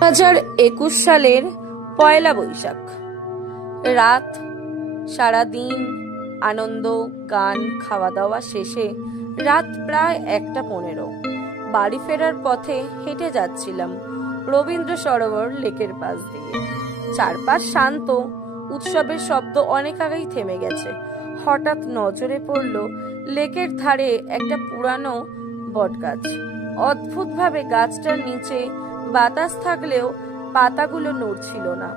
2021 সালের পয়লা বৈশাখ রাত। সারাদিন আনন্দ, গান, খাওয়া দাওয়া শেষে রাত প্রায় 1:15। বাড়ি ফেরার পথে হেঁটে যাচ্ছিলাম রবীন্দ্র সরোবর লেকের পাশ দিয়ে। চারপাশ শান্ত, উৎসবের শব্দ অনেক আগেই থেমে গেছে। হঠাৎ নজরে পড়ল লেকের ধারে একটা পুরানো বটগাছ। অদ্ভুতভাবে গাছটার নিচে বাতাস থাকলেও পাতাগুলো নড়ছিল না।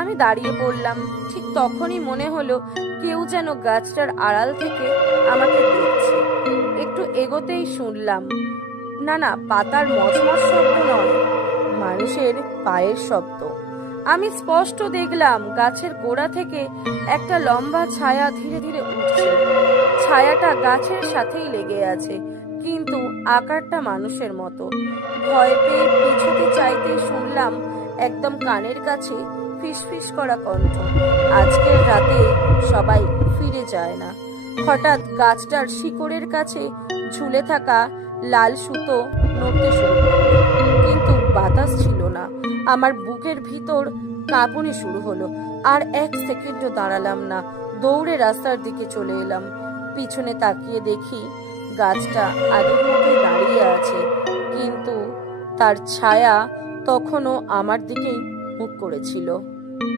আমি দাঁড়িয়ে পড়লাম। ঠিক তখনই মনে হলো কেউ যেন গাছটার আড়াল থেকে আমাকে দেখছে। একটু এগোতেই শুনলাম, না, পাতার মচমচ শব্দ নয়, মানুষের পায়ের শব্দ। আমি স্পষ্ট দেখলাম গাছের গোড়া থেকে একটা লম্বা ছায়া ধীরে ধীরে উঠছে। ছায়াটা গাছের সাথেই লেগে আছে, কিন্তু আকারটা মানুষের মতো। ভয় পেয়ে পিছুতে চাইতে শুনলাম একদম কানের কাছে ফিসফিস করা কণ্ঠ, আজকের রাতে সবাই ফিরে যায় না। হঠাৎ গাছটার শিকড়ের কাছে ঝুলে থাকা লাল সুতো নড়তে শুরু করলো, কিন্তু বাতাস ছিল না। আমার বুকের ভিতর কাঁপুনি শুরু হলো। আর 1 সেকেন্ডও দাঁড়ালাম না, দৌড়ে রাস্তার দিকে চলে এলাম। পিছনে তাকিয়ে দেখি গাছটা আগের মতোই দাঁড়িয়ে আছে, কিন্তু তার ছায়া তখনও আমার দিকেই মুখ করেছিল।